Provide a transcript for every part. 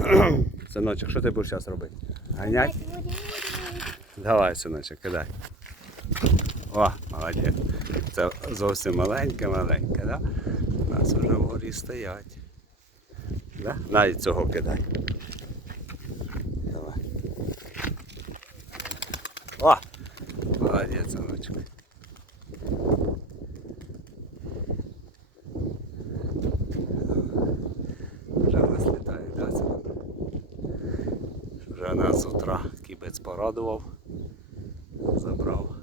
Синочок, що ти будеш зараз робити? Ганять? Давай, синочок, кидай. О, молодець. Це зовсім маленьке, маленьке, да? У нас вже вгорі стоять. Да? Навіть цього кидай. Давай. О! Молодець, синочок. Вже в нас літають, да, синок? Вже нас з утра кібець порадував, забрав.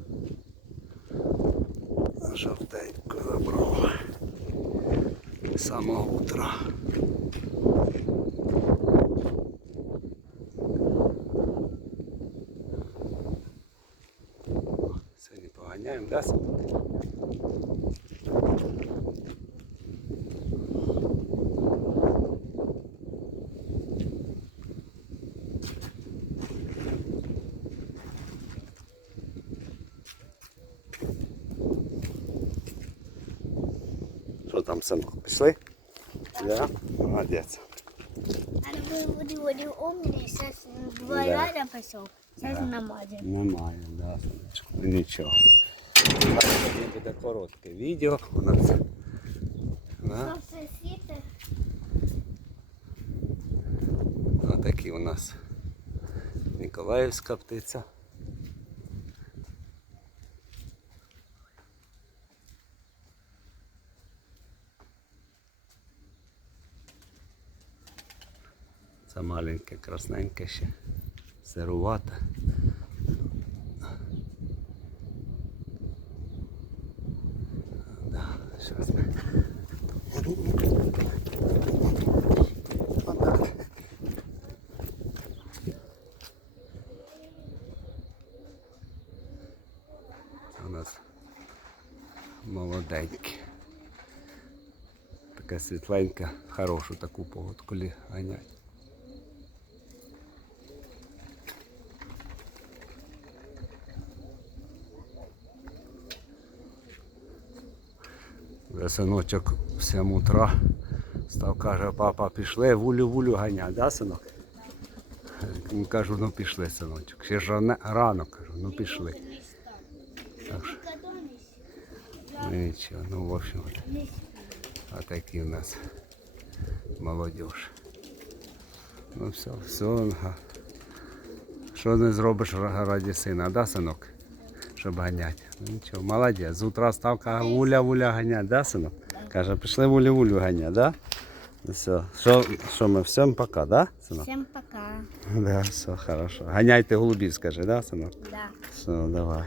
Жовтенько забрав. Самого утра. Сьогодні поганяємо, да? там, синок, пішли? Да? Молодець. Надо было води води умный, сейчас два Да. раза пошел, сейчас Да. намазал. Немає, да, сонечко. Нічого. Так, Сьогодні буде коротке відео у нас. Да? Сосисы. Отакі у нас Ніколаївська птиця. Це маленьке, красненьке ще. Це у нас молоденькі. Така світленька, хорошу таку погодку коли ганять. Синочок в 7 утра став, каже, папа, пішли вулю-вулю ганять, да, синок? Кажу, ну пішли, синочок. Ще ж рано, кажу, ну пішли. Так що, ну, нічого, ну в общем, а такі у нас молодіж. Ну все, все. Що не зробиш ра- раді сина, да, синок? Щоб ганяти. Ну нічого, молодець. З утра став, каже, вуля-вуля ганять, да, синок? Каже, пішли вулю-вулю ганять, да? Ну все. Що, що ми всім пока, да, синок? Всем пока. Да, все хорошо. Ганяйте голубів, скажи, да, синок? Да. Все, давай.